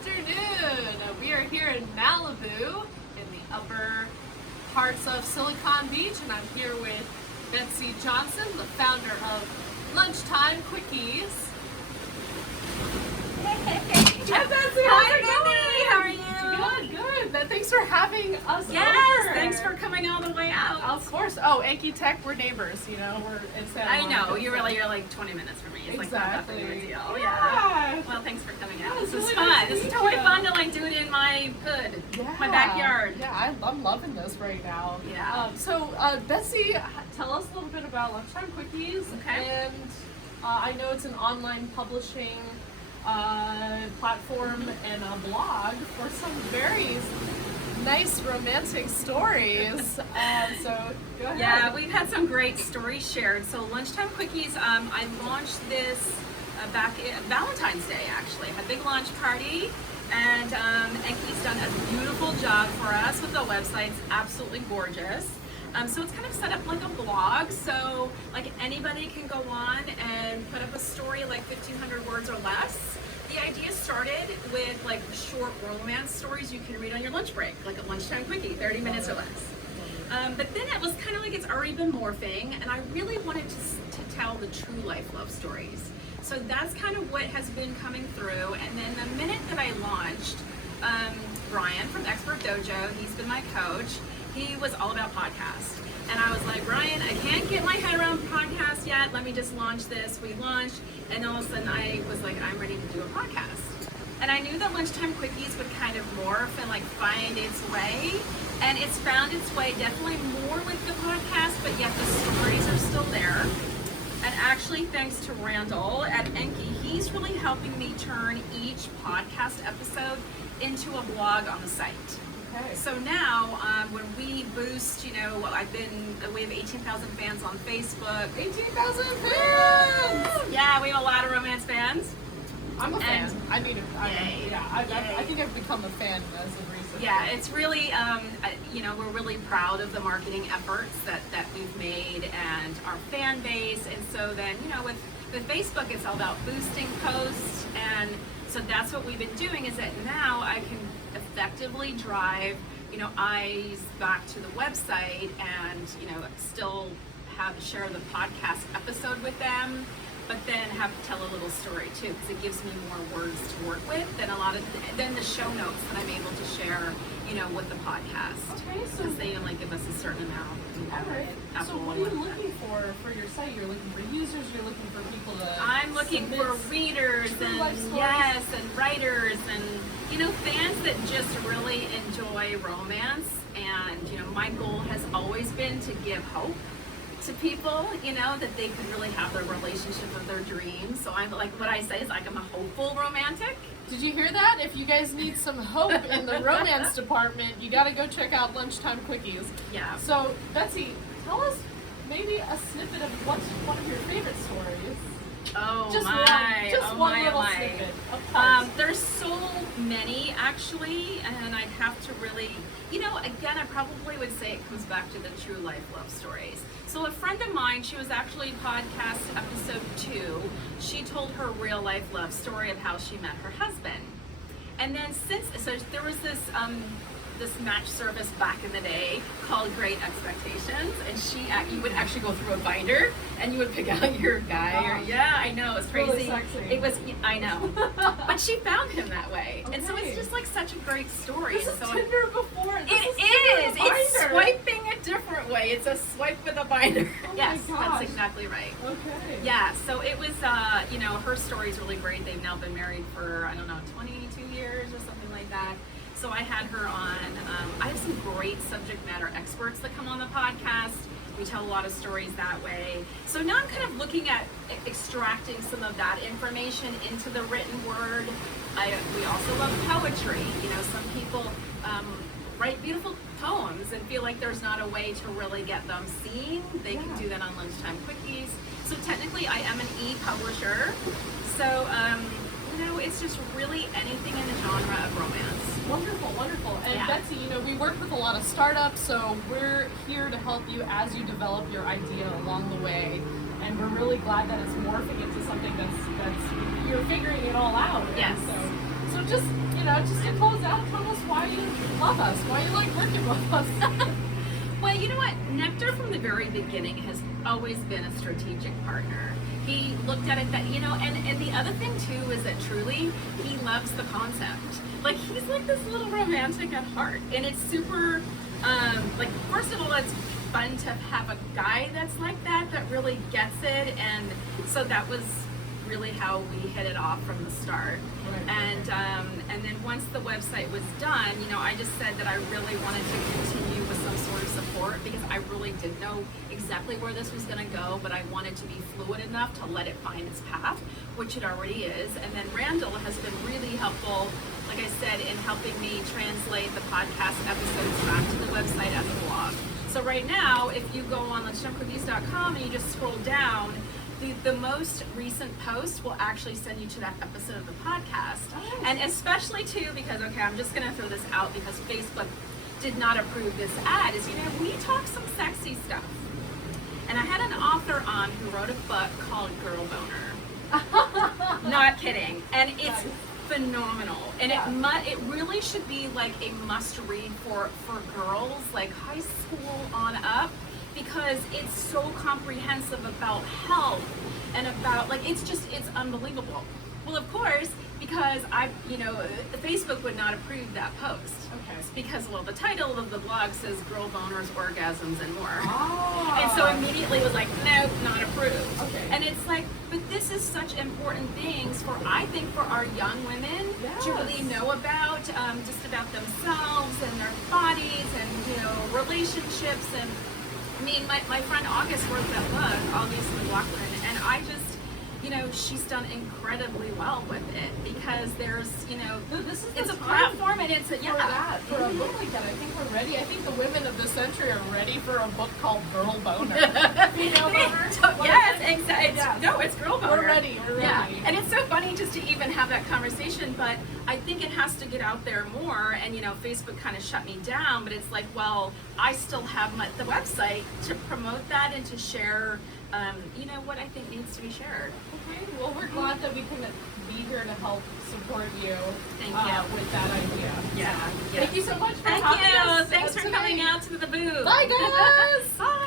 afternoon. We are here in Malibu in the upper parts of Silicon Beach, and I'm here with Betsy Johnson, the founder of Lunchtime Quickies. Hi, Betsy. Hi, Mindy. How are you? Good. Thanks for having us. Yes, over. thanks for coming all the way out. Of course. Oh, ENKI Tech, we're neighbors. You know, we're in Santa I Monica. know. You're like 20 minutes from me. It's Exactly. like not that big of a deal. Yeah. Well, thanks for coming out. Yeah, This is really fun. nice to This is meet totally you. fun to like do it in my hood, my backyard. Yeah, I'm loving this right now. Yeah. So, Betsy, tell us a little bit about Lunchtime Quickies. Okay. And I know it's an online publishing platform and a blog for some very nice romantic stories. So, go ahead. Yeah, we've had some great stories shared. So Lunchtime Quickies, I launched this back Valentine's Day, actually. I had a big launch party, and ENKI's done a beautiful job for us with the website. It's absolutely gorgeous. So it's kind of set up like a blog, so like anybody can go on and put up a story like 1,500 words or less. The idea started with like short romance stories you can read on your lunch break, like a Lunchtime Quickie, 30 minutes or less. But then it was kind of like it's already been morphing, and I really wanted to tell the true life love stories. So that's kind of what has been coming through. And then the minute that I launched, Brian from Expert Dojo, he's been my coach, he was all about podcasts. And I was like, Brian, I can't get my head around podcasts yet. Let me just launch this. We launched, and all of a sudden I was like, I'm ready to do a podcast. And I knew that Lunchtime Quickies would kind of morph and like find its way. And it's found its way definitely more with the podcast, but yet the stories are still there. And actually, thanks to Randall at ENKI, he's really helping me turn each podcast episode into a blog on the site. Okay. So now, when we boost, we have 18,000 fans on Facebook. 18,000 fans! Yeah, we have a lot of romance fans. I'm a fan. I mean, Yay. I think I've become a fan as of recent. Yeah, it's really, we're really proud of the marketing efforts that we've made and our fan base. And so then, with Facebook, it's all about boosting posts. And so that's what we've been doing, is that now I can effectively drive, eyes back to the website and, still share the podcast episode with them, but then have to tell a little story too, because it gives me more words to work with than the show notes that I'm able to share, with the podcast. Okay, so because they only give us a certain amount. all right. So what are you looking for your site? You're looking for users. You're looking for people to. I'm looking for readers and and writers and fans that just really enjoy romance. And my goal has always been to give hope to people, that they could really have the relationship of their dreams. So I'm like, what I say is like, I'm a hopeful romantic. Did you hear that? If you guys need some hope in the romance department, you got to go check out Lunchtime Quickies. Yeah. So, Betsy, tell us maybe a snippet of what's one of your favorite stories. Oh Just my! one little snippet of parts. There's so many actually, and I'd have to really, again, I probably would say it comes back to the true life love stories. So a friend of mine, she was actually podcast episode 2. She told her real life love story of how she met her husband. And then so there was this match service back in the day called Great Expectations, and you would actually go through a binder and you would pick out your guy. Yeah, I know, it's crazy. Really sexy. It was, I know, but she found him that way, and so Okay. it's just like such a great story. This is so Tinder before. it is. It's swiping a different way. It's a swipe with a binder. Oh my Yes, gosh. that's exactly right. Okay. Yeah, so it was, her story's really great. They've now been married for, 22 years or something like that. So I had her on. I have some great subject matter experts that come on the podcast. We tell a lot of stories that way. So now I'm kind of looking at extracting some of that information into the written word. We also love poetry. Some people write beautiful poems and feel like there's not a way to really get them seen. They can do that on Lunchtime Quickies. So technically I am an e-publisher. So, it's just really anything in the genre of romance. Wonderful, wonderful. And Yeah. Betsy, we work with a lot of startups, so we're here to help you as you develop your idea along the way. And we're really glad that it's morphing into something that's you're figuring it all out. Yes. And so So just, just to close out, tell us why you love us, why you like working with us. Well, you know what? Nectar from the very beginning has always been a strategic partner. He looked at it that, and the other thing too is that truly he loves the concept. Like, he's like this little romantic at heart. And it's super, first of all, it's fun to have a guy that's like that really gets it. And so that was really how we hit it off from the start. Right. And then once the website was done, I just said that I really wanted to continue with some sort of support because I really didn't know exactly where this was going to go, but I wanted to be fluid enough to let it find its path, which it already is. And then Randall has been really helpful, like I said, in helping me translate the podcast episodes back to the website as a blog. So right now, if you go on lunchtimequickies.com and you just scroll down, the most recent post will actually send you to that episode of the podcast. Oh. And especially too, because, okay, I'm just going to throw this out because Facebook did not approve this ad, is, we talk some sexy stuff. And I had an author on who wrote a book called Girl Boner. Not kidding. And it's phenomenal. And it really should be like a must read for girls, like high school on up. Because it's so comprehensive about health and about, it's unbelievable. Well, of course, because Facebook would not approve that post. Okay. Because, the title of the blog says Girl Boners, Orgasms, and More. Oh. And so immediately it was like, nope, not approved. Okay. And it's like, but this is such important things I think for our young women to really know about, just about themselves and their bodies and, relationships and, my friend August wrote that book, August McLaughlin, and I just, she's done incredibly well with it because there's, it's a platform and it's for a book like that. I think we're ready. I think the women of the century are ready for a book called Girl Boner. Yes, exactly. Yes. No, it's Girl Boner. We're ready. Yeah, and it's so funny just to even have that conversation, but I think it has to get out there more, and Facebook kind of shut me down, but it's like, well, I still have the website to promote that and to share, what I think needs to be shared. Okay, well, we're glad that we can be here to help support you. Thank you. With that idea. Yeah. Thank you so much for having us. Thanks for coming out to the booth. Bye, guys. Bye.